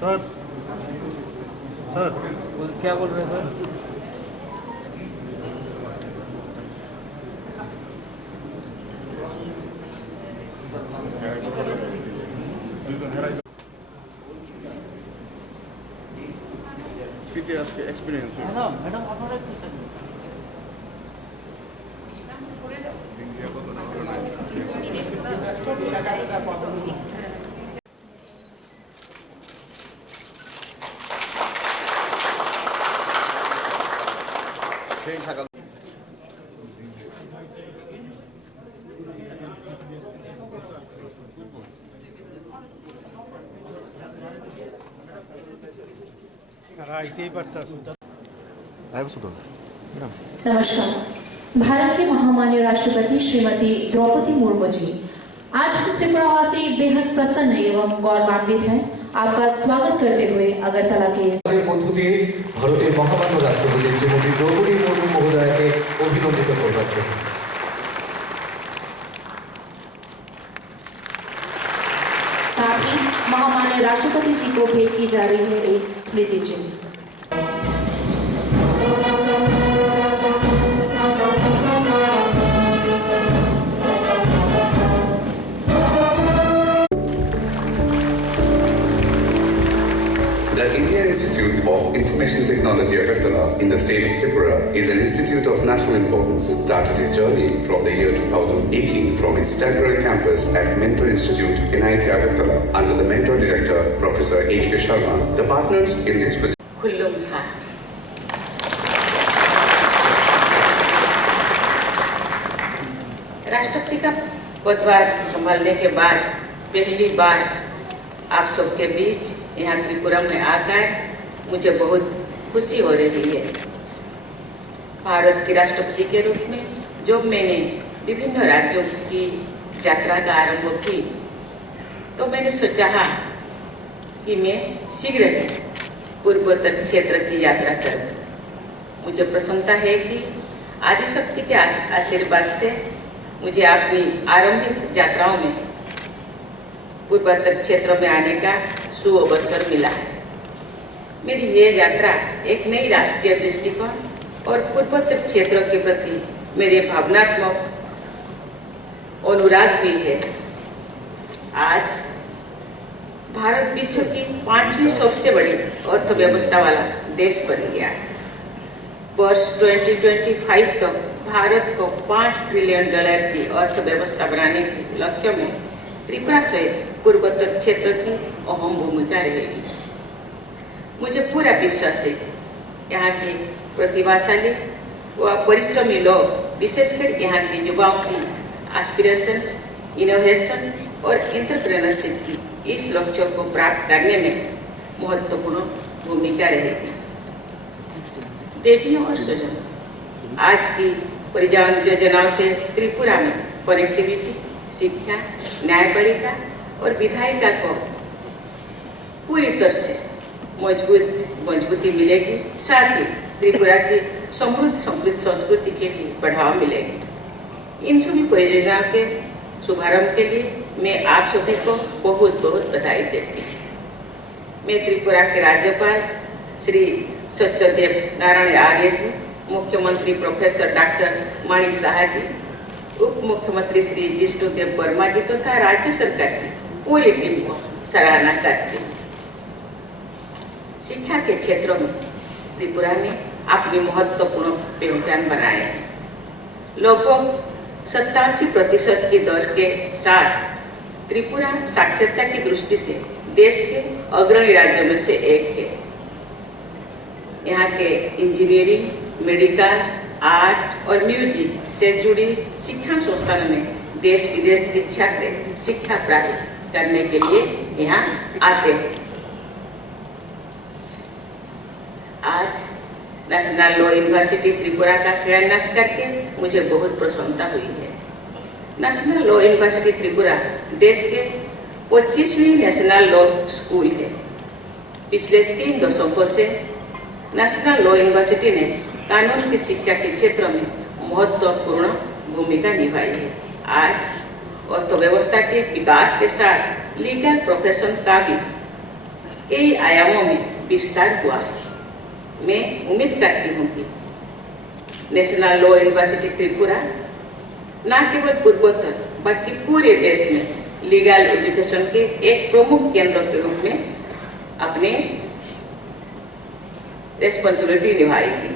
Sir sir क्या बोल रहे हैं सर? एक्सपीरियंस मैडम আপনারা একটু नमस्कार। भारत के महामान्य राष्ट्रपति श्रीमती द्रौपदी मुर्मू जी आज हम त्रिपुरावासी बेहद प्रसन्न एवं गौरवान्वित हैं। आपका स्वागत करते हुए अगरतला के मध्य दिए भारतेर महामान्य राष्ट्रपति श्रीमती द्रौपदी मुर्मू महोदयके अभिनंदित करবার জন্য साथ ही महामान्य राष्ट्रपति जी को भेंट की जा रही है एक स्मृति चिन्ह। The Indian Institute of Information Technology Agartala in the state of Tripura is an institute of national importance. Started its journey from the year 2018 from its temporary campus at Mentor Institute in IIT Agartala under the Mentor Director Professor H.K. Sharma. The partners in this project. राष्ट्रपति का पदभार संभालने के बाद पहली बार आप सबके बीच यहाँ त्रिपुरा में आकर मुझे बहुत खुशी हो रही है। भारत के राष्ट्रपति के रूप में जब मैंने विभिन्न राज्यों की यात्रा का आरंभ की तो मैंने सोचा कि मैं शीघ्र ही पूर्वोत्तर क्षेत्र की यात्रा करूं। मुझे प्रसन्नता है कि आदिशक्ति के आशीर्वाद से मुझे अपनी आरंभिक यात्राओं में पूर्वोत्तर क्षेत्र में आने का सुअवसर मिला है। मेरी ये यात्रा एक नई राष्ट्रीय दृष्टिकोण और पूर्वोत्तर क्षेत्र के प्रति मेरे भावनात्मक अनुराग भी है। आज भारत विश्व की 5वीं सबसे बड़ी अर्थव्यवस्था वाला देश बन गया है। वर्ष 2025 तक भारत को $5 ट्रिलियन की अर्थव्यवस्था बनाने के लक्ष्य में त्रिपुरा सहित पूर्वोत्तर क्षेत्र की अहम भूमिका रहेगी। मुझे पूरा विश्वास है यहाँ के प्रतिभाशाली व परिश्रमी लोग विशेषकर यहाँ के युवाओं की एस्पिरेशंस, इनोवेशन और एंटरप्रेन्योरशिप की इस लक्ष्यों को प्राप्त करने में महत्वपूर्ण भूमिका रहेगी। देवियों और स्वजनों, आज की परिवहन योजनाओं से त्रिपुरा में कनेक्टिविटी, शिक्षा, न्यायपालिका और विधायिका को पूरी तरह से मजबूती मिलेगी। साथ ही त्रिपुरा की समृद्ध संस्कृति के लिए बढ़ावा मिलेगी। इन सभी परियोजनाओं के शुभारंभ के लिए मैं आप सभी को बहुत बहुत बधाई देती हूँ। मैं त्रिपुरा के राज्यपाल श्री सत्यदेव नारायण आर्य जी, मुख्यमंत्री प्रोफेसर डॉक्टर माणिक साह जी, उप मुख्यमंत्री श्री जिष्णुदेव वर्मा जी तथा राज्य सरकार की पूरी टीम को सराहना करती हूँ। शिक्षा के क्षेत्रों में त्रिपुरा ने अपनी महत्वपूर्ण पहचान बनाई है। लगभग 87% की दर के साथ त्रिपुरा साक्षरता की दृष्टि से देश के अग्रणी राज्यों में से एक है। यहाँ के इंजीनियरिंग, मेडिकल, आर्ट और म्यूजिक से जुड़ी शिक्षा संस्थानों में देश विदेश के छात्र शिक्षा प्राप्त करने के लिए यहाँ आते हैं। आज नेशनल लॉ यूनिवर्सिटी त्रिपुरा का शिलान्यास करके मुझे बहुत प्रसन्नता हुई है। नेशनल लॉ यूनिवर्सिटी त्रिपुरा देश के 25वीं नेशनल लॉ स्कूल है। पिछले 3 दशकों से नेशनल लॉ यूनिवर्सिटी ने कानून की शिक्षा के क्षेत्र में महत्वपूर्ण भूमिका निभाई है। आज अर्थव्यवस्था के विकास के साथ लीगल प्रोफेशन का भी कई आयामों में विस्तार हुआ है। मैं उम्मीद करती हूँ कि नेशनल लॉ यूनिवर्सिटी त्रिपुरा न केवल पूर्वोत्तर बल्कि पूरे देश में लीगल एजुकेशन के एक प्रमुख केंद्र के रूप में अपने रेस्पॉन्सिबिलिटी निभाएगी।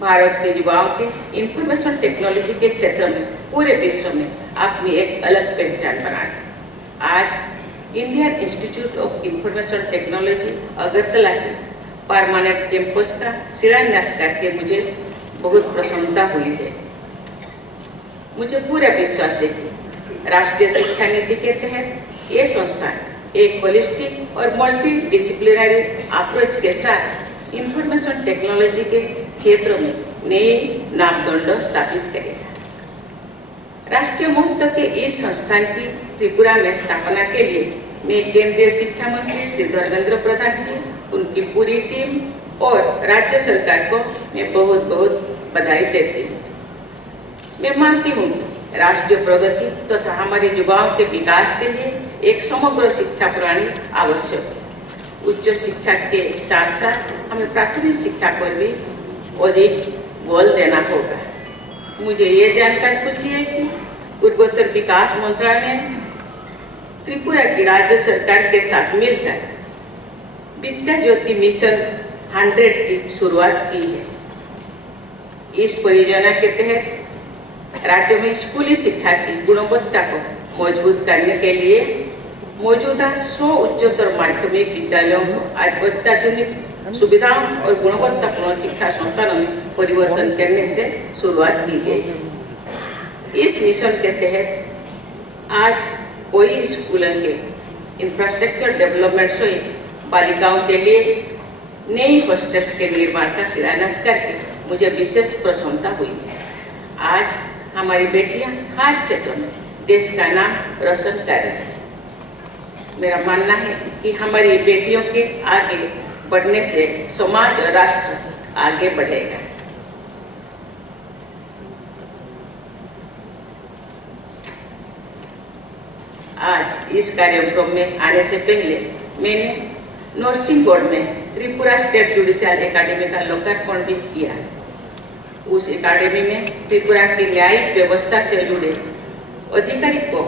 भारत के युवाओं के इंफॉर्मेशन टेक्नोलॉजी के क्षेत्र में पूरे विश्व में अपनी एक अलग पहचान बनाई। आज Indian institute of information technology Agartala के परमानेंट कैंपस का शिलान्यास करके मुझे बहुत प्रसन्नता हुई है। मुझे पूरा विश्वास है कि राष्ट्रीय शिक्षा नीति के तहत ये संस्थान एक होलिस्टिक और मल्टी डिसिप्लिनरी अप्रोच के साथ इंफॉर्मेशन टेक्नोलॉजी के क्षेत्र में नए मापदंड स्थापित करेगा। राष्ट्रीय महत्व के इस संस्थान की त्रिपुरा में स्थापना के लिए मैं केंद्रीय शिक्षा मंत्री श्री धर्मेंद्र प्रधान जी, उनकी पूरी टीम और राज्य सरकार को मैं बहुत बहुत बधाई देती हूँ। मैं मानती हूँ कि राष्ट्रीय प्रगति तथा हमारे युवाओं के विकास के लिए एक समग्र शिक्षा प्रणाली आवश्यक है। उच्च शिक्षा के साथ साथ हमें प्राथमिक शिक्षा पर भी अधिक बल देना होगा। मुझे ये जानकर खुशी है कि पूर्वोत्तर विकास मंत्रालय ने त्रिपुरा की राज्य सरकार के साथ मिलकर विद्या ज्योति मिशन 100 की शुरुआत की है। इस परियोजना के तहत राज्य में स्कूली शिक्षा की गुणवत्ता को मजबूत करने के लिए मौजूदा 100 उच्चतर माध्यमिक विद्यालयों को अत्याधुनिक सुविधाओं और गुणवत्तापूर्ण शिक्षा संस्थानों में परिवर्तन करने से शुरुआत की गई। इस मिशन के तहत आज कोई स्कूलों के इंफ्रास्ट्रक्चर डेवलपमेंट सहित बालिकाओं के लिए नई हॉस्टल्स के निर्माण का शिलान्यास करके मुझे विशेष प्रसन्नता हुई है। आज हमारी बेटियां हर क्षेत्र में देश का नाम रोशन कर रही हैं। मेरा मानना है कि हमारी बेटियों के आगे बढ़ने से समाज और राष्ट्र आगे बढ़ेगा। आज इस कार्यक्रम में आने से पहले मैंने नर्सिंग बोर्ड में त्रिपुरा स्टेट जुडिशियल एकेडमी का लोकार्पण भी किया। उस एकेडमी में त्रिपुरा की न्यायिक व्यवस्था से जुड़े अधिकारी को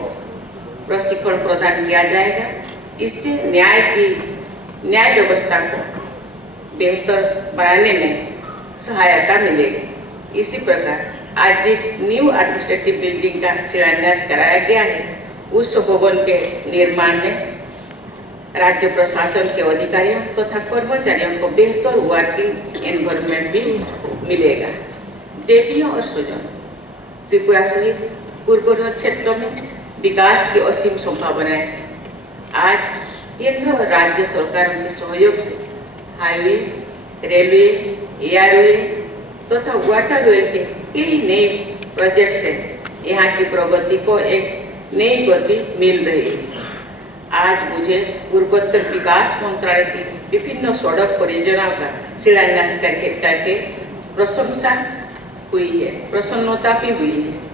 प्रशिक्षण प्रदान किया जाएगा। इससे न्याय व्यवस्था को बेहतर बनाने में सहायता मिलेगी। इसी प्रकार आज जिस न्यू एडमिनिस्ट्रेटिव बिल्डिंग का शिलान्यास कराया गया है, उस भवन के निर्माण में राज्य प्रशासन के अधिकारियों तथा कर्मचारियों को बेहतर वर्किंग एनवायरनमेंट भी मिलेगा। देवियों और स्वजनों, त्रिपुरा सहित पूर्वोत्तर क्षेत्रों में विकास की असीम संभावनाएं हैं। आज केंद्र और राज्य सरकारों के सहयोग से हाईवे, रेलवे, एयरवे तथा वाटरवे के कई नए प्रोजेक्ट से यहाँ की प्रगति को एक नई गति मिल रही है। आज मुझे पूर्वोत्तर विकास मंत्रालय की विभिन्न सड़क परियोजनाओं का शिलान्यास करके प्रशंसा हुई है, प्रसन्नता भी हुई है।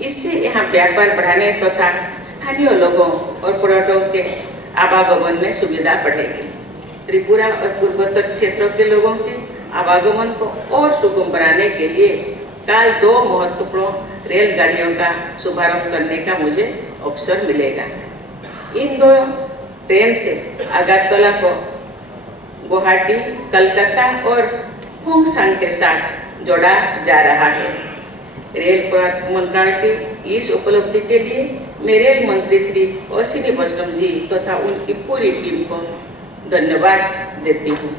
इससे यहाँ व्यापार बढ़ाने तथा स्थानीय लोगों और पर्यटकों के आवागमन में सुविधा बढ़ेगी। त्रिपुरा और पूर्वोत्तर क्षेत्रों के लोगों के आवागमन को और सुगम बनाने के लिए कल 2 महत्वपूर्ण रेलगाड़ियों का शुभारंभ करने का मुझे अवसर मिलेगा। इन 2 ट्रेन से अगरतला को गुवाहाटी, कलकत्ता और होंगसांग के साथ जोड़ा जा रहा है। रेल मंत्रालय की इस उपलब्धि के लिए मैं रेल मंत्री श्री अश्विनी वैष्णव जी तथा उनकी पूरी टीम को धन्यवाद देती हूँ।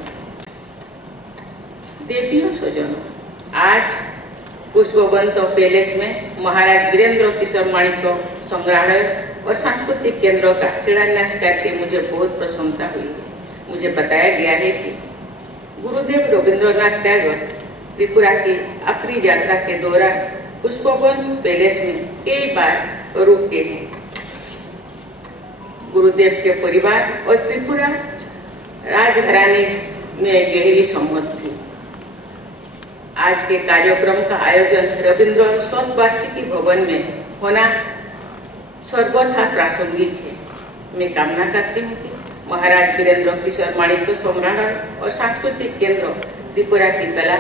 देवियों स्वजनों, आज पुष्पवंत पैलेस में महाराज वीरेंद्र किशोर माणिक्य संग्रहालय और सांस्कृतिक केंद्रों का शिलान्यास करके मुझे बहुत प्रसन्नता हुई है। मुझे बताया गया है कि गुरुदेव रविंद्रनाथ टैगोर त्रिपुरा की अपनी यात्रा के दौरान पुष्पवंत पैलेस में कई बार रुके हैं। गुरुदेव के परिवार और त्रिपुरा राजघराने में गहरी संबंध थी। आज के कार्यक्रम का आयोजन रविंद्र शतवार्षिकी भवन में होना सर्वथा प्रासंगिक है। मैं कामना करती हूँ कि महाराज वीरेंद्र किशोर माणिक्य संग्रहालय और सांस्कृतिक केंद्र त्रिपुरा की कला,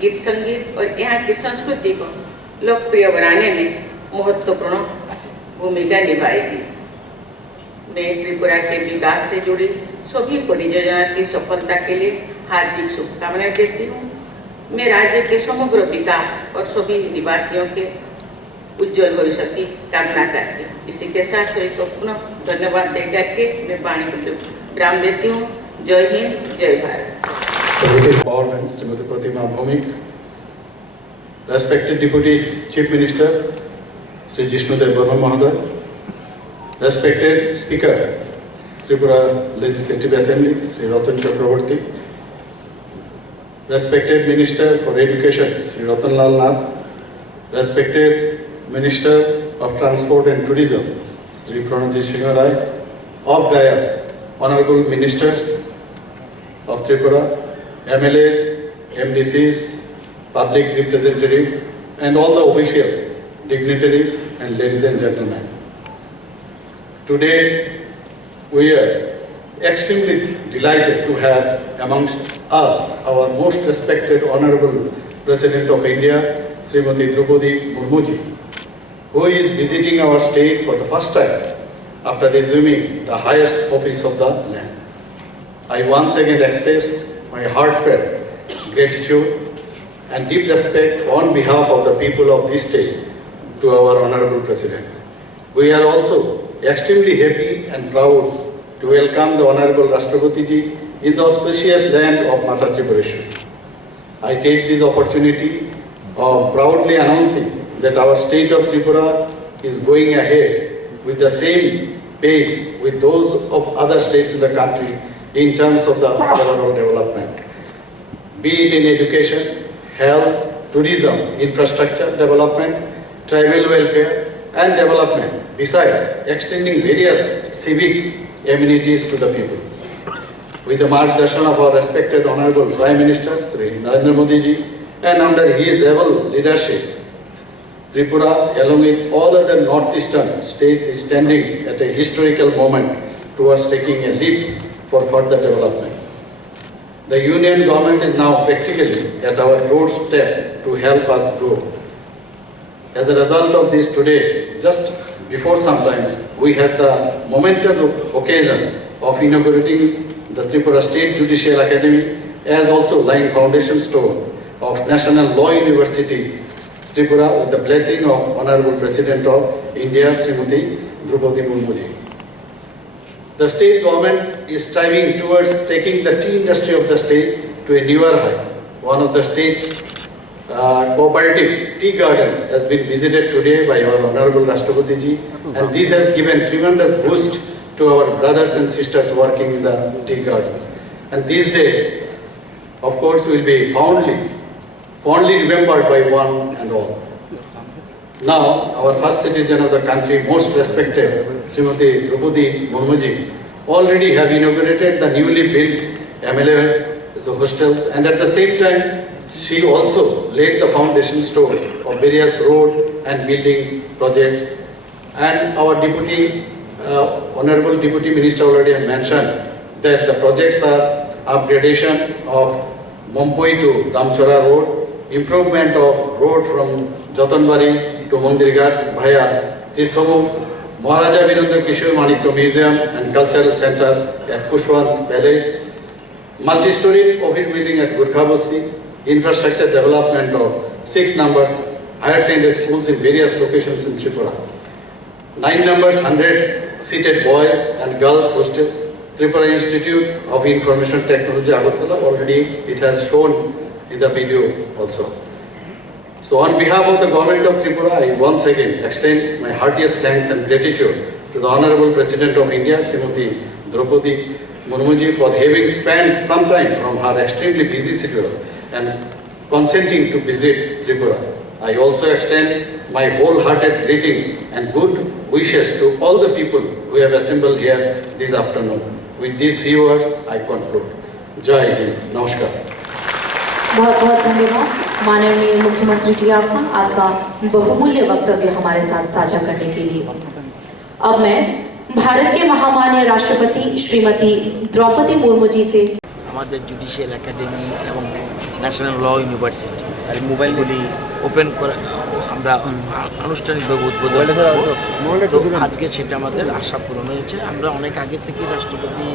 गीत संगीत और यहाँ की संस्कृति को लोकप्रिय बनाने में महत्वपूर्ण भूमिका निभाएगी। मैं त्रिपुरा के विकास से जुड़ी सभी परियोजना की सफलता के लिए हार्दिक शुभकामनाएं देती हूँ। मैं राज्य के समग्र विकास और सभी निवासियों के उज्जवल भविष्य की कामना करती हूँ। इसी के साथ सभी को पुनः धन्यवाद दे करके मैं वाणी को विराम देती हूँ। जय हिंद, जय Bharat. Empowerment, Srimati Pratima Bhumik, respected Deputy Chief Minister, Sri Jishnudev Burma Mahoday, respected Speaker, Tripura Legislative Assembly, Sri Ratan Chakraborty, respected Minister for Education, Sri Ratanlal Nath, respected Minister of Transport and Tourism, Sri Pranajit Singh Rai, of Dayas, Honorable Ministers of Tripura, MLAs, MDCs, public representatives, and all the officials, dignitaries, and ladies and gentlemen. Today, we are extremely delighted to have amongst us our most respected Honorable President of India, Srimati Draupadi Murmuji, who is visiting our state for the first time after resuming the highest office of the land. I once again express my heartfelt gratitude and deep respect on behalf of the people of this state to our Honorable President. We are also extremely happy and proud to welcome the Honorable Rashtrapati Ji in the auspicious land of Mata Tripureshwari. I take this opportunity of proudly announcing that our state of Tripura is going ahead with the same pace with those of other states in the country in terms of the overall development. Be it in education, health, tourism, infrastructure development, tribal welfare and development, besides extending various civic amenities to the people. With the margdarshan of our respected Honorable Prime Minister, Sri Narendra Modi Ji, and under his able leadership, Tripura, along with all other northeastern states, is standing at a historical moment towards taking a leap for further development. The Union Government is now practically at our doorstep to help us grow. As a result of this today, just before some time, we had the momentous occasion of inaugurating the Tripura State Judicial Academy as also laying foundation stone of National Law University, Tripura, with the blessing of Honorable President of India, Srimati Draupadi Murmuji. The state government is striving towards taking the tea industry of the state to a newer height. One of the state cooperative tea gardens has been visited today by our Honorable Rashtrapati Ji, and this has given tremendous boost to our brothers and sisters working in the tea gardens. And this day, of course, will be fondly remembered by one and all. Now, our first citizen of the country, most respected, Srimati Draupadi Murmuji, already have inaugurated the newly built MLA hostels, and at the same time, she also laid the foundation stone of various road and building projects. And our Honorable Deputy Minister already have mentioned that the projects are upgradation of Mompoi to Damchora Road, improvement of road from Jatanbari to Mandirghat via Tirthamukh, Maharaja Virendra Kishore Manikya Museum and Cultural Center at Kushwant Palace, multi-story office building at Gurkhabasti, infrastructure development of 6 numbers higher secondary schools in various locations in Tripura, 9 numbers 100-seated boys and girls hostel, Tripura Institute of Information Technology Agartala, already it has shown in the video also. So on behalf of the government of Tripura, I once again extend my heartiest thanks and gratitude to the Honorable President of India, Srimati Draupadi Murmuji, for having spent some time from her extremely busy schedule and consenting to visit Tripura. I also extend my wholehearted greetings and good wishes to all the people who have assembled here this afternoon. With these few words, I conclude. Jai Hind. Namaskar. बहुत बहुत धन्यवाद माननीय मुख्यमंत्री जी, आपका बहुमूल्य वक्तव्य हमारे साथ साझा करने के लिए। अब मैं भारत के महामान्य राष्ट्रपति श्रीमती द्रौपदी मुर्मू जी से আমাদের জুডিশিয়াল একাডেমি এবং ন্যাশনাল ল ইউনিভার্সিটি আর মোবাইলগুলি ওপেন করে আমরা আনুষ্ঠানিকভাবে উদ্বোধন করব। তো আজকে সেটা আমাদের আশা পূরণ হয়েছে। আমরা অনেক আগে থেকে রাষ্ট্রপতি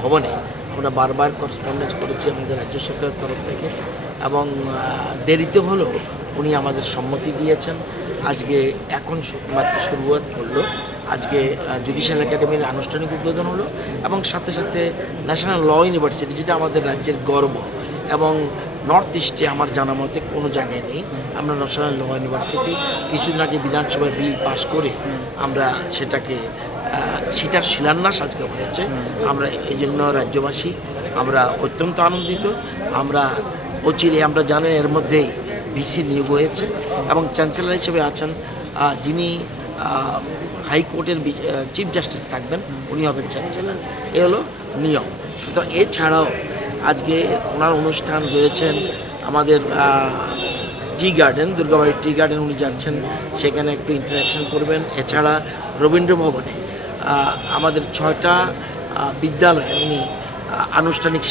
ভবনে আমরা বারবার করেসপন্ডেন্স করেছি আমাদের রাজ্য সরকারের তরফ থেকে, এবং দেরিতে হলেও উনি আমাদের সম্মতি দিয়েছেন। আজকে এখন মাত্র শুরুয়াত করলো, আজকে জুডিশিয়াল একাডেমির আনুষ্ঠানিক উদ্বোধন হলো, এবং সাথে সাথে ন্যাশনাল ল ইউনিভার্সিটি যেটা আমাদের রাজ্যের গর্ব, এবং নর্থ ইস্টে আমার জানা মতে কোনো জায়গায় নেই। আমরা ন্যাশনাল ল ইউনিভার্সিটি কিছুদিন আগে বিধানসভায় বিল পাস করে আমরা সেটার শিলান্যাস আজকে হয়েছে। আমরা এই জন্য রাজ্যবাসী আমরা অত্যন্ত আনন্দিত। আমরা অচিরে আমরা জানেন এর মধ্যেই ভিসি নিয়োগ হয়েছে, এবং চ্যান্সেলর হিসেবে আছেন যিনি হাইকোর্টের চিফ জাস্টিস থাকবেন, উনি হবেন চ্যান্সেলর। এ হলো নিয়ম। সুতরাং এছাড়াও আজকে ওনার অনুষ্ঠান রয়েছেন আমাদের টি গার্ডেন, দুর্গাবাড়ির টি গার্ডেন উনি যাচ্ছেন, সেখানে একটু ইন্টারাকশন করবেন। এছাড়া রবীন্দ্র ভবনে আমাদের 6টা বিদ্যালয়ে উনি আনুষ্ঠানিক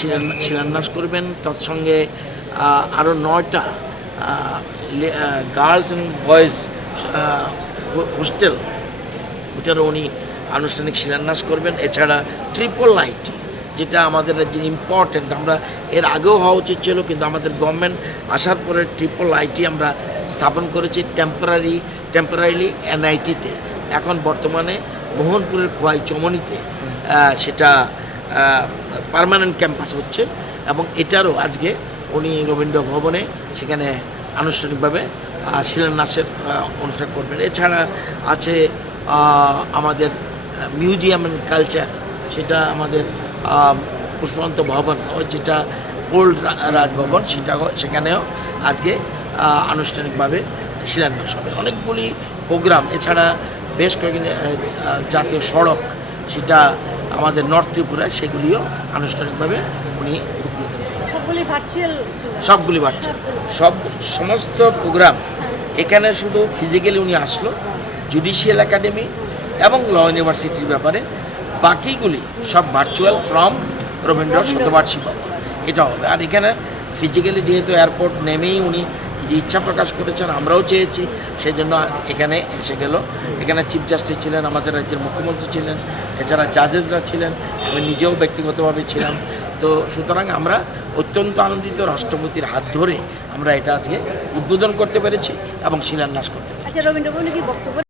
শিলান্যাস করবেন। তৎসঙ্গে আরও 9টা গার্লস অ্যান্ড বয়েজ হোস্টেল, ওটারও উনি আনুষ্ঠানিক শিলান্যাস করবেন। এছাড়া ট্রিপল আইটি যেটা আমাদের রাজ্যে ইম্পর্টেন্ট, আমরা এর আগেও হওয়া উচিত ছিল, কিন্তু আমাদের গভর্নমেন্ট আসার পরে ট্রিপল আইটি আমরা স্থাপন করেছি টেম্পোরারিলি এনআইটিতে। এখন বর্তমানে মোহনপুরের খোয়াই চমনিতে সেটা পার্মানেন্ট ক্যাম্পাস হচ্ছে, এবং এটারও আজকে উনি রবীন্দ্র ভবনে সেখানে আনুষ্ঠানিকভাবে শিলান্যাসের অনুষ্ঠান করবেন। এছাড়া আছে আমাদের মিউজিয়াম অ্যান্ড কালচার, সেটা আমাদের পুষ্পবন্ত ভবন যেটা ওল্ড রাজভবন, সেখানেও আজকে আনুষ্ঠানিকভাবে শিলান্যাস হবে। অনেকগুলি প্রোগ্রাম, এছাড়া বেশ কয়েকদিন জাতীয় সড়ক সেটা আমাদের নর্থ ত্রিপুরায়, সেগুলিও আনুষ্ঠানিকভাবে উনি উদ্বোধন করবেন। সবগুলি ভার্চুয়াল, সমস্ত প্রোগ্রাম এখানে শুধু ফিজিক্যালি উনি আসলো জুডিশিয়াল একাডেমি এবং ল ইউনিভার্সিটির ব্যাপারে, বাকিগুলি সব ভার্চুয়াল ফ্রম রবীন্দ্র শতবার্ষিকী ভবন এটা হবে। আর এখানে ফিজিক্যালি যেহেতু এয়ারপোর্ট নেমেই উনি যে ইচ্ছা প্রকাশ করেছেন, আমরাও চেয়েছি, সেই জন্য এখানে এসে গেল। এখানে চিফ জাস্টিস ছিলেন, আমাদের রাজ্যের মুখ্যমন্ত্রী ছিলেন, এছাড়া জাজেসরা ছিলেন, আমি নিজেও ব্যক্তিগতভাবে ছিলাম। তো সুতরাং আমরা অত্যন্ত আনন্দিত, রাষ্ট্রপতির হাত ধরে আমরা এটা আজকে উদ্বোধন করতে পেরেছি এবং শিলান্যাস করতে পেরেছি।